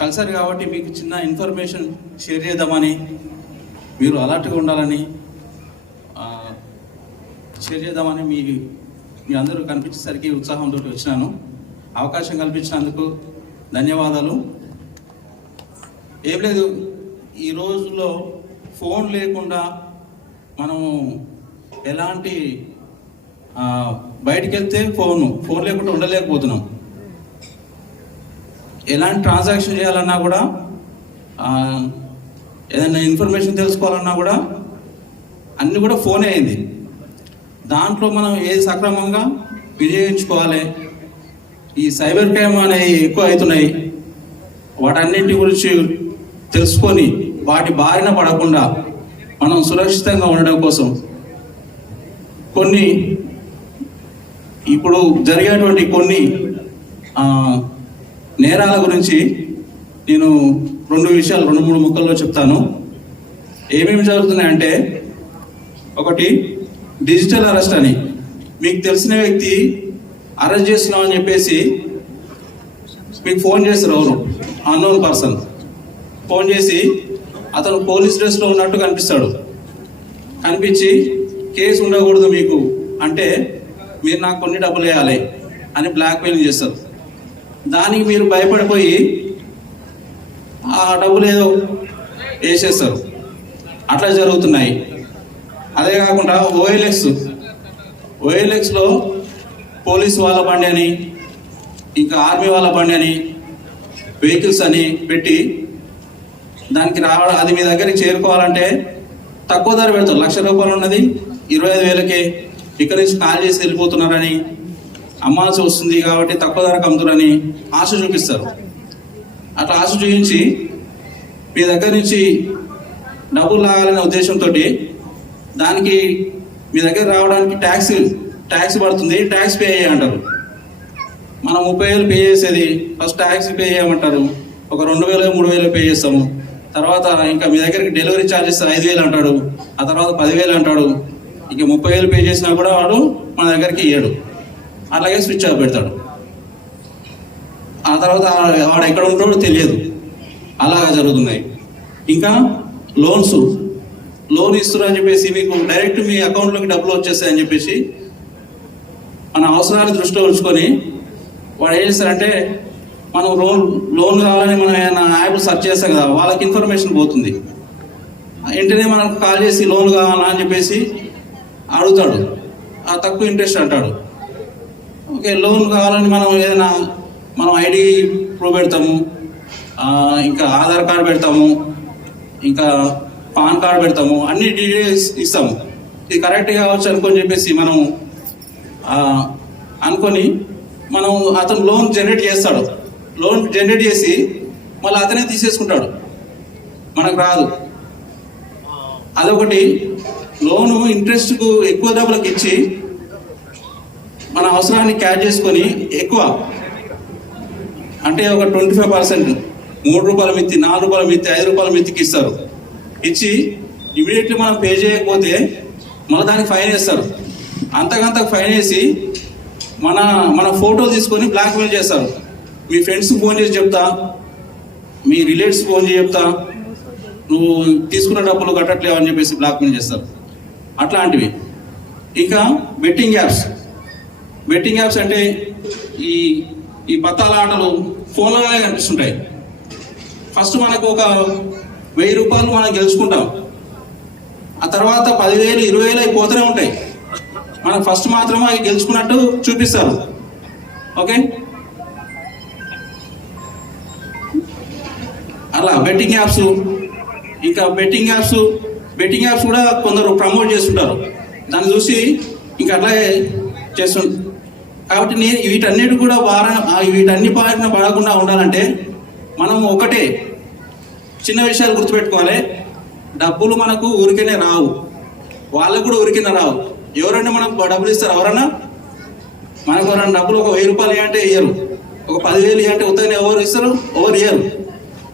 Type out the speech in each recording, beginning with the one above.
కలిసారు కాబట్టి మీకు చిన్న ఇన్ఫర్మేషన్ షేర్ చేద్దామని మీరు అలర్ట్గా ఉండాలని షేర్ చేద్దామని మీ మీ అందరూ కనిపించేసరికి ఉత్సాహంతో వచ్చినాను. అవకాశం కల్పించినందుకు ధన్యవాదాలు. ఏం లేదు ఈ రోజుల్లో ఫోన్ లేకుండా మనము ఎలాంటి బయటికి వెళ్తే ఫోన్ ఫోన్ లేకుండా ఉండలేకపోతున్నాం. ఎలాంటి ట్రాన్సాక్షన్ చేయాలన్నా కూడా ఏదైనా ఇన్ఫర్మేషన్ తెలుసుకోవాలన్నా కూడా అన్నీ కూడా ఫోనే అయింది. దాంట్లో మనం ఏది సక్రమంగా వినియోగించుకోవాలి? ఈ సైబర్ క్రైమ్ అనేవి ఎక్కువ అవుతున్నాయి. వాటన్నింటి గురించి తెలుసుకొని వాటి బారిన పడకుండా మనం సురక్షితంగా ఉండడం కోసం కొన్ని ఇప్పుడు జరిగేటువంటి కొన్ని నేరాల గురించి నేను రెండు విషయాలు రెండు మూడు ముక్కల్లో చెప్తాను. ఏమేమి జరుగుతున్నాయంటే ఒకటి డిజిటల్ అరెస్ట్ అని. మీకు తెలిసిన వ్యక్తి అరెస్ట్ చేస్తున్నాం అని చెప్పేసి మీకు ఫోన్ చేస్తారు ఎవరు అన్నోన్ పర్సన్ ఫోన్ చేసి అతను పోలీస్ డ్రెస్లో ఉన్నట్టు కనిపిస్తాడు. కనిపించి కేసు ఉండకూడదు మీకు. అంటే మీరు నాకు కొన్ని డబ్బులు వేయాలి అని బ్లాక్మెయిల్ చేస్తారు. దానికి మీరు భయపడిపోయి ఆ డబ్బులు ఏదో వేసేస్తారు. అట్లా జరుగుతున్నాయి. అదే కాకుండా ఓఎల్ఎక్స్ ఓఎల్ఎక్స్లో పోలీస్ వాళ్ళ బండి అని ఇంకా ఆర్మీ వాళ్ళ బండి అని వెహికల్స్ అని పెట్టి దానికి రావడం అది మీ దగ్గరికి చేరుకోవాలంటే తక్కువ ధర పెడతారు. లక్ష రూపాయలు ఉన్నది ఇరవై ఐదు వేలకే. ఇక్కడి నుంచి కాల్ చేసి వెళ్ళిపోతున్నారని అమ్మాల్సి వస్తుంది కాబట్టి తక్కువ ధరకు అమ్ముతున్నారని ఆశ చూపిస్తారు. అట్లా ఆశ చూపించి మీ దగ్గర నుంచి డబ్బులు లాగాలనే ఉద్దేశంతో దానికి మీ దగ్గర రావడానికి ట్యాక్స్ ట్యాక్స్ పడుతుంది ట్యాక్స్ పే అంటారు. మనం ముప్పై వేలు పే చేసేది ఫస్ట్ ట్యాక్స్ పే చేయమంటారు. ఒక రెండు వేలు మూడు వేలు పే చేస్తాము. తర్వాత ఇంకా మీ దగ్గరికి డెలివరీ ఛార్జెస్ ఐదు వేలు అంటాడు. ఆ తర్వాత పదివేలు అంటాడు. ఇక ముప్పై వేలు పే చేసినా కూడా వాడు మన దగ్గరికి ఇయ్యడు. అలాగే స్విచ్ ఆఫ్ పెడతాడు. ఆ తర్వాత వాడు ఎక్కడ ఉంటాడో తెలియదు. అలాగా జరుగుతున్నాయి. ఇంకా లోన్స్ లోన్ ఇస్తున్నారని చెప్పేసి మీకు డైరెక్ట్ మీ అకౌంట్లోకి డబ్బులు వచ్చేస్తాయని చెప్పేసి మన అవసరాన్ని దృష్టిలో ఉంచుకొని వాడు ఏం చేస్తారంటే మనం లోన్ లోన్ కావాలని మనం ఏమైనా యాప్ సెర్చ్ చేస్తాం కదా వాళ్ళకి ఇన్ఫర్మేషన్ పోతుంది. వెంటనే మనం కాల్ చేసి లోన్ కావాలా అని చెప్పేసి అడుగుతాడు. ఆ తక్కువ ఇంట్రెస్ట్ అంటాడు. ఓకే లోన్ కావాలని మనం ఏదైనా మనం ఐడి ప్రూఫ్ పెడతాము ఇంకా ఆధార్ కార్డు పెడతాము ఇంకా పాన్ కార్డు పెడతాము అన్ని డీటెయిల్స్ ఇస్తాము. ఇది కరెక్ట్ కావచ్చు అనుకొని చెప్పేసి మనం అనుకొని మనం అతను లోన్ జనరేట్ చేస్తాడు. లోన్ జనరేట్ చేసి మళ్ళీ అతనే తీసేసుకుంటాడు. మనకు రాదు. అదొకటి. లోను ఇంట్రెస్ట్కు ఎక్కువ డబ్బులకు ఇచ్చి మన అవసరాన్ని క్యాచ్ చేసుకొని ఎక్కువ. అంటే ఒక ట్వంటీ ఫైవ్ పర్సెంట్ మూడు రూపాయల మిత్తి నాలుగు రూపాయల మిత్తి ఐదు రూపాయల మిత్తికి ఇస్తారు. ఇచ్చి ఇమీడియట్లీ మనం పే చేయకపోతే మళ్ళీ దానికి ఫైన్ వేస్తారు. అంతకంత ఫైన్ వేసి మన మన ఫోటో తీసుకొని బ్లాక్మెయిల్ చేస్తారు. మీ ఫ్రెండ్స్కి ఫోన్ చేసి చెప్తా మీ రిలేటివ్స్ ఫోన్ చేసి చెప్తా నువ్వు తీసుకున్న డబ్బులు కట్టట్లేవు అని చెప్పేసి బ్లాక్మెయిల్ చేస్తారు. అట్లాంటివి. ఇంకా బెట్టింగ్ యాప్స్. బెట్టింగ్ యాప్స్ అంటే ఈ ఈ బత్తాల ఆటలు ఫోన్లోనే కనిపిస్తుంటాయి. ఫస్ట్ మనకు ఒక వెయ్యి రూపాయలు మనం గెలుచుకుంటాం. ఆ తర్వాత పదివేలు ఇరవై వేలు అయిపోతూనే ఉంటాయి. మనం ఫస్ట్ మాత్రమే అవి గెలుచుకున్నట్టు చూపిస్తారు. ఓకే? అలా బెట్టింగ్ యాప్స్ ఇంకా బెట్టింగ్ యాప్స్ బెట్టింగ్ యాప్స్ కూడా కొందరు ప్రమోట్ చేస్తుంటారు. దాన్ని చూసి ఇంకా అట్లాగే చేస్తు కాబట్టి నేను వీటన్నిటి కూడా బార వీటన్ని బారిన పడకుండా ఉండాలంటే మనం ఒకటే చిన్న విషయాలు గుర్తుపెట్టుకోవాలి. డబ్బులు మనకు ఊరికనే రావు. వాళ్ళకు కూడా ఊరికనే రావు. ఎవరైనా మనకు డబ్బులు ఇస్తారు ఎవరన్నా? మనకు ఎవరైనా డబ్బులు ఒక వెయ్యి రూపాయలు ఇవ్వంటే ఇయ్యరు. ఒక పదివేలు ఇవ్వంటే ఉత్తగానే ఎవరు ఇస్తారు? ఎవరు ఇయ్యరు.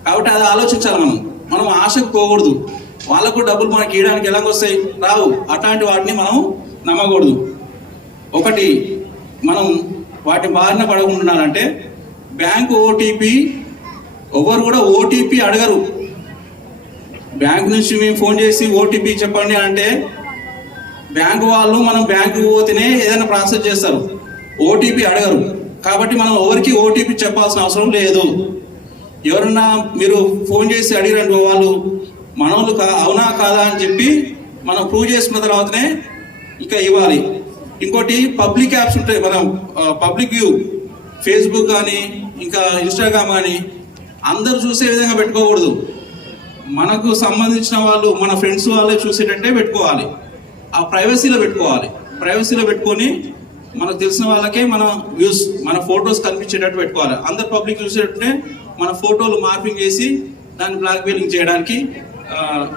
కాబట్టి అది ఆలోచించాలి మనం. మనం ఆశకు పోకూడదు. వాళ్ళకు డబ్బులు మనకి ఇవ్వడానికి ఎలాగొస్తాయి? రావు. అట్లాంటి వాటిని మనం నమ్మకూడదు. ఒకటి మనం వాటి బారిన పడకుండా బ్యాంకు ఓటీపీ ఎవరు కూడా ఓటీపీ అడగరు. బ్యాంక్ నుంచి మేము ఫోన్ చేసి ఓటీపీ చెప్పండి అంటే బ్యాంకు వాళ్ళు మనం బ్యాంకు పోతేనే ఏదైనా ప్రాసెస్ చేస్తారు. ఓటీపీ అడగరు. కాబట్టి మనం ఎవరికి ఓటీపీ చెప్పాల్సిన అవసరం లేదు. ఎవరన్నా మీరు ఫోన్ చేసి అడిగిరండి వాళ్ళు మనోళ్ళు కా అవునా కాదా అని చెప్పి మనం ప్రూవ్ చేసుకున్న తర్వాతనే ఇక ఇవ్వాలి. ఇంకోటి పబ్లిక్ యాప్స్ ఉంటాయి మనం పబ్లిక్ వ్యూ. ఫేస్బుక్ కానీ ఇంకా ఇన్స్టాగ్రామ్ కానీ అందరు చూసే విధంగా పెట్టుకోకూడదు. మనకు సంబంధించిన వాళ్ళు మన ఫ్రెండ్స్ వాళ్ళే చూసేటట్టే పెట్టుకోవాలి. ఆ ప్రైవసీలో పెట్టుకోవాలి. ప్రైవసీలో పెట్టుకొని మనకు తెలిసిన వాళ్ళకే మన వ్యూస్ మన ఫొటోస్ కనిపించేటట్టు పెట్టుకోవాలి. అందరు పబ్లిక్ చూసేటట్టే మన ఫోటోలు మార్పింగ్ చేసి దాన్ని బ్లాక్ మెయిలింగ్ చేయడానికి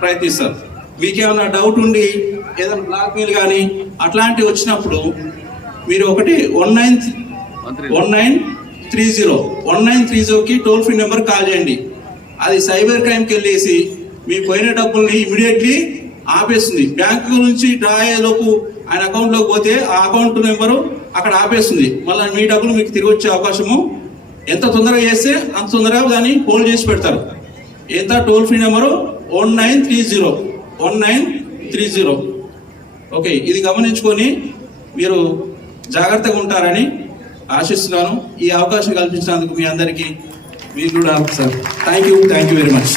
ప్రయత్నిస్తారు. మీకేమైనా డౌట్ ఉండి ఏదైనా బ్లాక్ మెయిల్ కానీ అట్లాంటివి వచ్చినప్పుడు మీరు ఒకటి one nine one nine three zero. One nine three జీరోకి టోల్ ఫ్రీ నెంబర్ కాల్ చేయండి. అది సైబర్ క్రైమ్కి వెళ్ళేసి మీ పోయిన డబ్బుల్ని ఇమీడియట్లీ ఆపేస్తుంది. బ్యాంకు నుంచి డ్రా అయ్యేలోపు ఆయన అకౌంట్లోకి పోతే ఆ అకౌంట్ నెంబరు అక్కడ ఆపేస్తుంది. మళ్ళీ మీ డబ్బులు మీకు తిరిగి వచ్చే అవకాశము ఎంత తొందరగా చేస్తే అంత తొందరగా దాన్ని హోల్డ్ చేసి పెడతారు. ఎంత toll free number? One nine three zero. One nine three zero. Okay ఇది గమనించుకొని మీరు జాగ్రత్తగా ఉంటారని ఆశిస్తున్నాను. ఈ అవకాశం కల్పించినందుకు మీ అందరికీ మీకు కూడా sir thank you thank you very much